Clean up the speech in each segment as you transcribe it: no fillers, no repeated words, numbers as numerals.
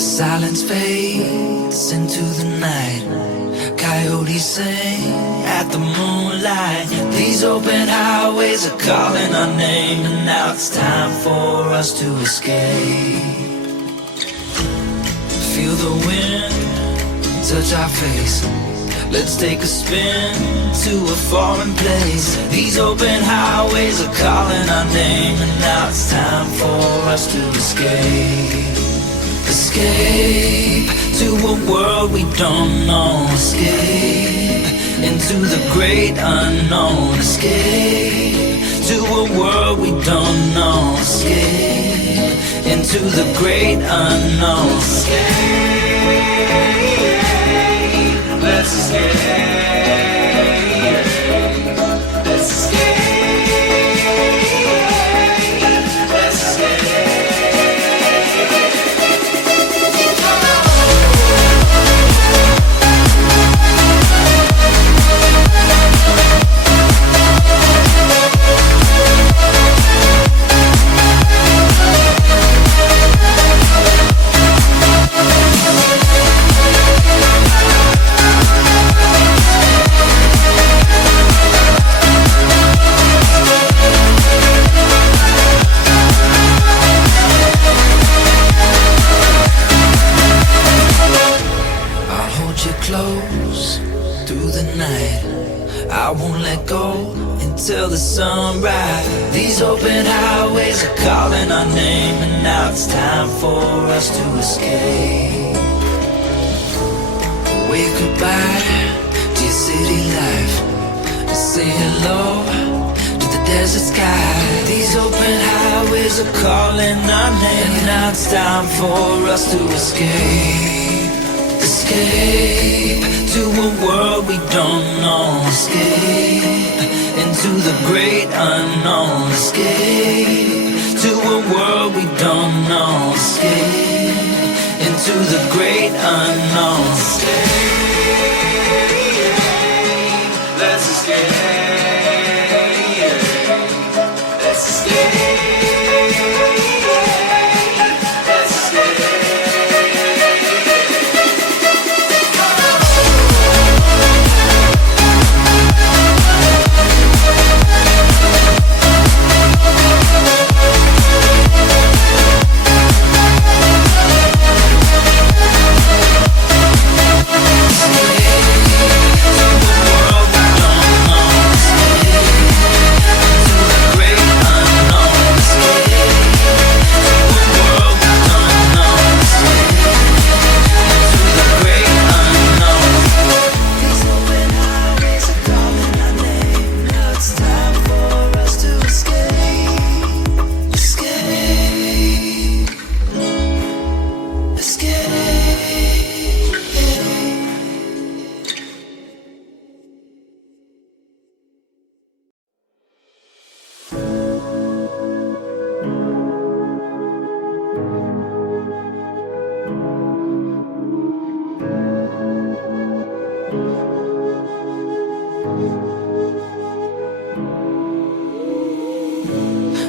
silence fades into the night. Coyotes sing at the moonlight. These open highways are calling our name, and now it's time for us to escape. Feel the wind touch our face. Let's take a spin to a foreign place. These open highways are calling our name, and now it's time for us to escape. Escape to a world we don't know. Escape into the great unknown. Escape to a world we don't know. Escape into the great unknown. Escape. Let's escape. Let's escape. Let's escape. Close through the night. I won't let go until the sunrise. These open highways are calling our name, and now it's time for us to escape. Wave goodbye to your city life, and say hello to the desert sky. These open highways are calling our name, and now it's time for us to escape. Escape to a world we don't know. Escape into the great unknown. Escape to a world we don't know. Escape into the great unknown. Escape. Let's escape. Let's escape.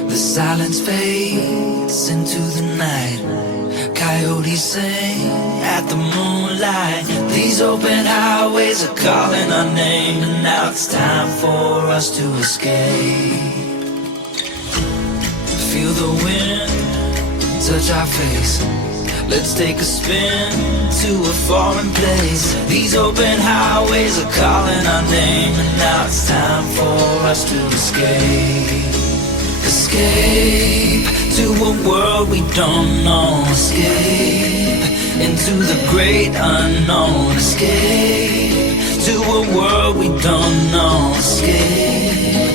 The silence fades into the night. Coyotes sing at the moonlight. These open highways are calling our name, and now it's time for us to escape. Feel the wind touch our face. Let's take a spin to a foreign place. These open highways are calling our name, and now it's time for us to escape. Escape to a world we don't know. Escape into the great unknown. Escape to a world we don't know. Escape